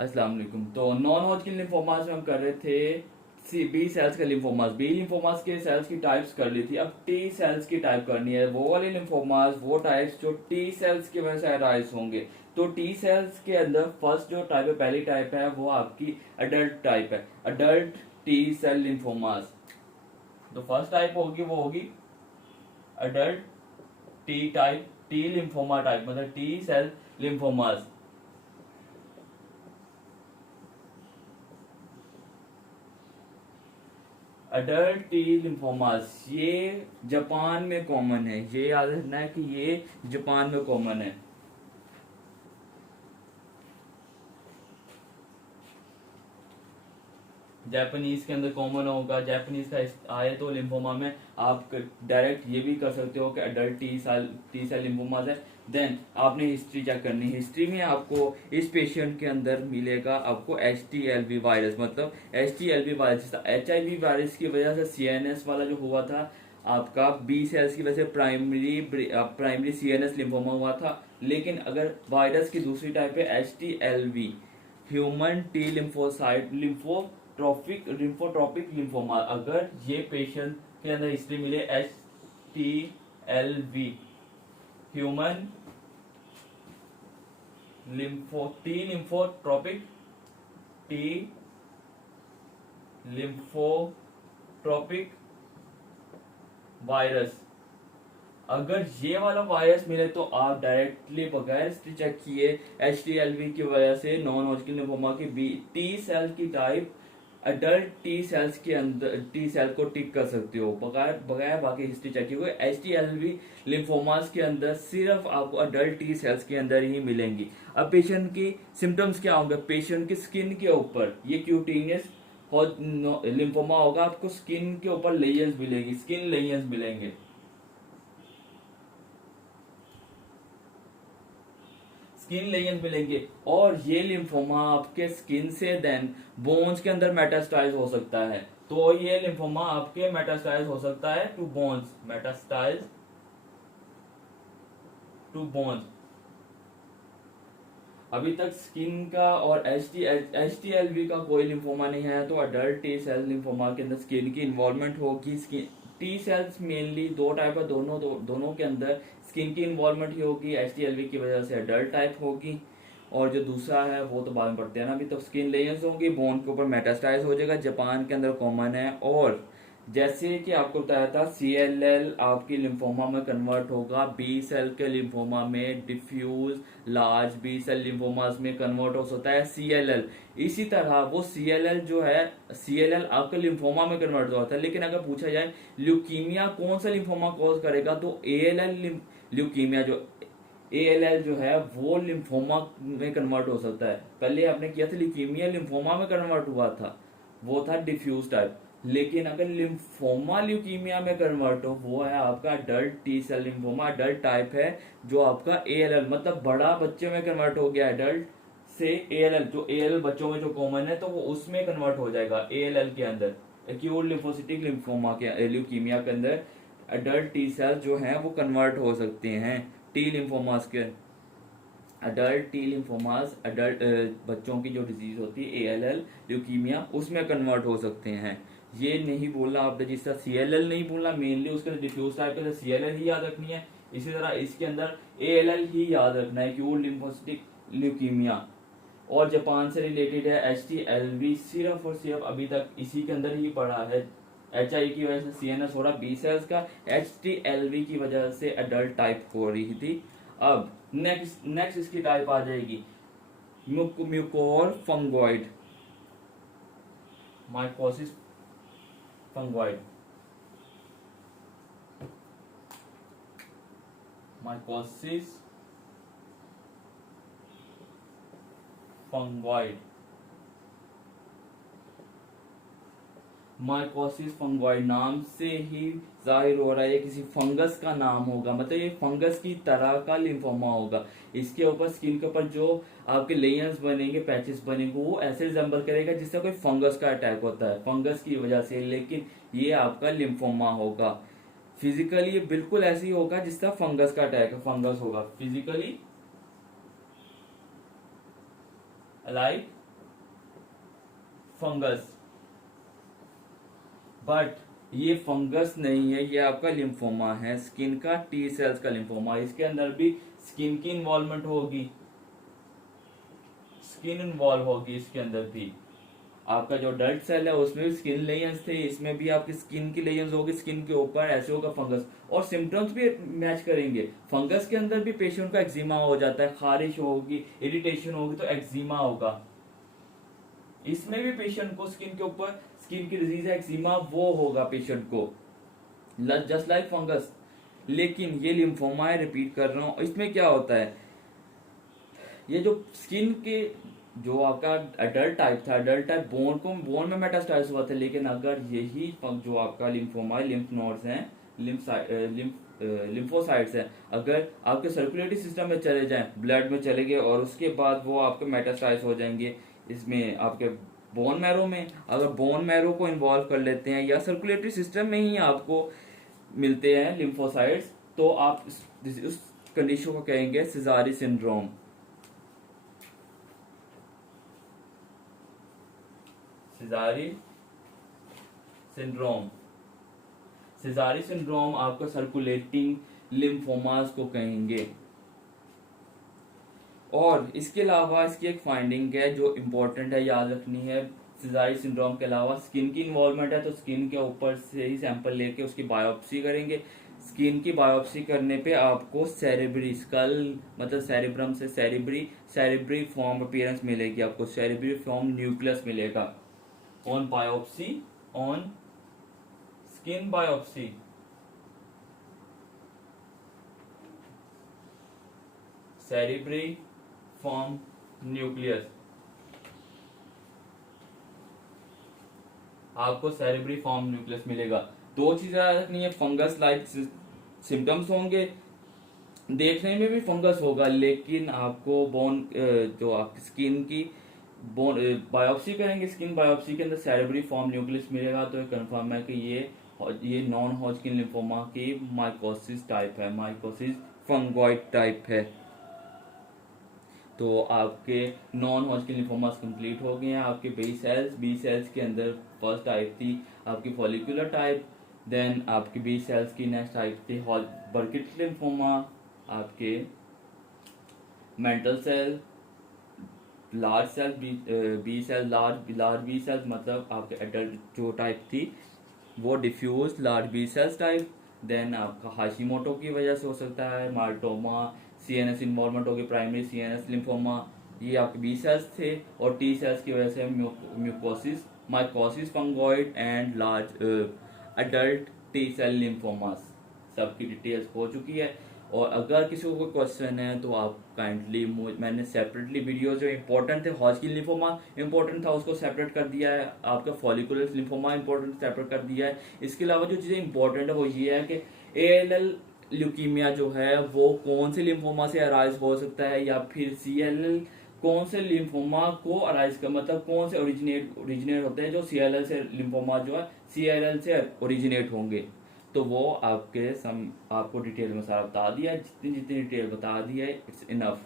अस्सलाम वालेकुम। तो नॉन हॉजकिन लिम्फोमास में हम कर रहे थे बी सेल्स का लिम्फोमास। बी लिम्फोमास के सेल्स की टाइप्स कर ली थी, अब टी सेल्स की टाइप करनी है। वो वाले लिम्फोमास, वो टाइप्स जो टी सेल्स की वजह से अराइज होंगे। तो टी सेल्स के अंदर फर्स्ट जो टाइप है, पहली टाइप है, वो आपकी अडल्ट टाइप है, अडल्ट टी सेल लिम्फोमास। तो फर्स्ट टाइप होगी वो होगी adult T type, T lymphoma type, मतलब T cell lymphomas. Adult T lymphomas ये जापान में कॉमन है, ये याद रखना है कि ये जापान में कॉमन है। जापानीज के अंदर कॉमन होगा। जापानीज का आए तो लिम्फोमा में आप डायरेक्ट ये भी कर सकते हो कि अडल्ट टी सेल लिम्फोमास है। देन आपने हिस्ट्री चेक करनी है। हिस्ट्री में आपको इस पेशेंट के अंदर मिलेगा आपको HTLV वायरस, मतलब HTLV वायरस HIV वायरस की वजह से CNS वाला जो हुआ था आपका बी सेल्स की वजह से प्राइमरी CNS लिम्फोमा हुआ था। लेकिन अगर वायरस की दूसरी टाइप है HTLV, human T lymphocyte lymphotropic lymphoma, अगर ये पेशेंट के अंदर हिस्ट्री मिले HTLV, human lymphotropic T lymphotropic virus, अगर ये वाला वायरस मिले तो आप डायरेक्टली बगैर हिस्ट्री चेक किए HTLV की वजह से नॉन हॉजकिन लिम्फोमा की बी टी सेल की टाइप अडल्ट टी सेल्स के अंदर टी सेल को टिक कर सकते हो बगैर बगैर बाकी हिस्ट्री चेक किए। HTLV लिम्फोमास के अंदर सिर्फ आपको अडल्ट टी सेल्स के अंदर ही मिलेंगी। अब पेशेंट की सिम्टम्स क्या होंगे? पेशेंट की स्किन के ऊपर ये क्यूटेनियस लिम्फोमा होगा, आपको स्किन के ऊपर लेयर्स मिलेगी, स्किन लेयर्स मिलेंगे, स्किन लेयर्स मिलेंगे। और ये लिम्फोमा आपके स्किन से देन बोन्स के अंदर मेटास्टाइज हो सकता है। तो ये लिम्फोमा आपके मेटास्टाइज हो सकता है to bones, metastasize to bones. अभी तक स्किन का और HTLV का कोई लिम्फोमा नहीं है, तो अडल्ट टी सेल लिम्फोमा के अंदर स्किन की इन्वॉल्वमेंट होगी। स्किन टी सेल्स मेनली दो टाइप है, दोनों के अंदर स्किन की इन्वॉल्वमेंट ही होगी। HTLV की वजह से अडल्ट टाइप होगी, और जो दूसरा है वो तो बाद में पढ़ते हैं ना। अभी तो स्किन लेयर्स होंगी, बोन के ऊपर मेटास्टाइज हो जाएगा, जापान के अंदर कॉमन है। और जैसे कि आपको बताया था CLL आपकी लिम्फोमा में कन्वर्ट होगा, बी सेल के लिम्फोमा में, diffuse large B cell lymphomas में कन्वर्ट हो सकता है CLL। इसी तरह वो CLL जो है, CLL आपके लिम्फोमा में कन्वर्ट होता है। लेकिन अगर पूछा जाए ल्यूकीमिया कौन सा लिम्फोमा कॉज करेगा, तो ALL ल्यूकीमिया जो ALL जो है वो लिम्फोमा में कन्वर्ट हो सकता है। पहले आपने किया था ल्यूकीमिया लिम्फोमा में कन्वर्ट हुआ था, वो था डिफ्यूज टाइप। लेकिन अगर लिम्फोमा ल्यूकीमिया में कन्वर्ट हो, वो है आपका adult T cell lymphoma, adult type है, जो आपका ALL मतलब बड़ा बच्चे में कन्वर्ट हो गया अडल्ट से ALL, जो ALL बच्चों में जो कॉमन है तो वो उसमें कन्वर्ट हो जाएगा ALL के अंदर, एक्यूट लिम्फोसिटिक लिम्फोमा के ल्यूकीमिया के अंदर अडल्ट टी सेल जो हैं वो कन्वर्ट हो सकते हैं टी लिम्फोमास के। अडल्ट टी लिम्फोमास अडल्ट बच्चों की जो डिजीज होती है ALL ल्यूकीमिया, उसमें कन्वर्ट हो सकते हैं। ये नहीं बोलना आपने, जिस तरह CLL नहीं बोलना, मेनली उसके डिफ्यूज टाइप के CLL ही याद रखनी है। इसी तरह इसके अंदर ALL ही याद रखना है, एक्यूट लिम्फोसिटिक ल्यूकीमिया। और जापान से रिलेटेड है HTLV, सिर्फ और सिर्फ अभी तक इसी के अंदर ही पड़ा है। HI की वजह से CNS हो रहा, बी सेल्स का HTLV की वजह से अडल्ट टाइप हो रही थी। अब नेक्स्ट इसकी टाइप आ जाएगी म्यूकोर फंगोइड, माइकोसिस फंगोइड, माइकोसिस फंगोइड, माइकोसिस फंगोइड नाम से ही जाहिर हो रहा है ये किसी फंगस का नाम होगा, मतलब ये फंगस की तरह का लिम्फोमा होगा। इसके ऊपर स्किन के ऊपर जो आपके लेयर्स बनेंगे, पैचेस बनेंगे, वो ऐसे रिजेंबल करेगा जिससे कोई फंगस का अटैक होता है, फंगस की वजह से। लेकिन ये आपका लिम्फोमा होगा, फिजिकली ये बिल्कुल ऐसे ही होगा जिस तरह फंगस का अटैक फंगस होगा, फिजिकली लाइक फंगस, बट ये फंगस नहीं है, ये आपका लिम्फोमा है, स्किन का टी सेल्स का लिम्फोमा। इसके अंदर भी स्किन की इन्वॉल्वमेंट होगी, स्किन इन्वॉल्व होगी इसके अंदर भी। आपका जो डर्ट सेल है उसमें भी स्किन लेयर्स थे, इसमें भी आपकी स्किन की लेयर्स होगी, स्किन के ऊपर ऐसे होगा फंगस, और सिम्टम्स भी मैच करेंगे। फंगस के अंदर भी पेशेंट का एक्जिमा हो जाता है, खारिश होगी, इरिटेशन होगी तो एक्जिमा होगा। इसमें भी पेशेंट को स्किन के ऊपर स्किन की डिजीज है एक्जिमा, वो होगा पेशेंट को, जस्ट लाइक फंगस। लेकिन ये लिम्फोमा है, रिपीट कर रहा हूं, इसमें क्या होता है, ये जो स्किन के जो आपका अडल्ट टाइप था, अडल्ट टाइप बोन में मेटास्टाइज हुआ था, लेकिन अगर यही जो आपका लिम्फोमा लिम्फ नोड्स हैं, लिम्फोसाइट्स हैं, अगर आपके सर्कुलेटरी सिस्टम में चले जाएं, ब्लड में चले गए और उसके बाद वो आपके मेटास्टाइज हो जाएंगे इसमें आपके बोन मैरो में। अगर बोन मैरो को इन्वॉल्व कर लेते हैं या सर्कुलेटरी सिस्टम में ही आपको मिलते हैं लिम्फोसाइट्स, तो आप उस कंडीशन को कहेंगे सिजारी सिंड्रोम। सिजारी सिंड्रोम, सिजारी सिंड्रोम आपको सर्कुलेटिंग लिम्फोमास को कहेंगे। और इसके अलावा इसकी एक फाइंडिंग है जो इम्पोर्टेंट है, याद रखनी है। सिजारी सिंड्रोम के अलावा स्किन की इन्वॉल्वमेंट है, तो स्किन के ऊपर से ही सैंपल लेके उसकी बायोप्सी करेंगे। स्किन की बायोप्सी करने पे आपको सेरेब्री स्कल मतलब सेरेब्रम से सेरेब्री फॉर्म अपीयरेंस मिलेगी, आपको सेरेब्री फॉर्म न्यूक्लियस मिलेगा on biopsy, on skin biopsy. Cerebri form nucleus, आपको सेरेब्री फॉर्म न्यूक्लियस मिलेगा। दो चीजें याद रखनी है, फंगस लाइक सिम्टम्स होंगे, देखने में भी फंगस होगा, लेकिन आपको बोन जो आपकी स्किन की बोन बायोप्सी करेंगे, स्किन बायोप्सी के अंदर सेरेब्री फॉर्म न्यूक्लियस मिलेगा, तो ये कंफर्म है कि ये नॉन हॉजकिन लिम्फोमा की माइकोसिस टाइप है, माइकोसिस फंगोइड टाइप है। तो आपके नॉन हॉजकिन लिम्फोमास कंप्लीट हो गए हैं। आपके बी सेल्स के अंदर फर्स्ट टाइप थी आपकी फॉलिकुलर टाइप, देन आपकी बी सेल्स की नेक्स्ट टाइप थी बर्किट लिम्फोमा, आपके mantle cell, large cell B cell, large B cells मतलब आपके एडल्ट जो टाइप थी वो diffuse large B cells type. Then आपका हाशिमोटो की वजह से हो सकता है, मार्टोमा, सीएनएस इन्वॉल्वमेंट होगी, प्राइमरी सीएनएस लिम्फोमा, ये आपके बी सेल्स थे। और टी सेल्स की वजह से mucosis, mycosis fungoides and large adult T cell lymphomas, सबकी डिटेल्स हो चुकी है। और अगर किसी को कोई क्वेश्चन है तो आप काइंडली, मैंने सेपरेटली वीडियो जो इंपॉर्टेंट थे, हॉजकिन लिम्फोमा इंपॉर्टेंट था उसको सेपरेट कर दिया है, आपका फॉलिकुलर लिम्फोमा इंपॉर्टेंट सेपरेट कर दिया है। इसके अलावा जो चीजें इंपॉर्टेंट है वो ये है कि एएलएल ल्यूकीमिया जो है वो कौन से लिम्फोमा से अराइज हो सकता है, या फिर सीएलएल कौन से लिम्फोमा को अराइज कर, मतलब कौन से ओरिजिनेट होते हैं, जो सीएलएल से लिम्फोमा जो है सीएलएल से ओरिजिनेट होंगे। तो वो आपको डिटेल में सारा बता दिया, जितनी जितनी डिटेल बता दी है इट्स इनफ।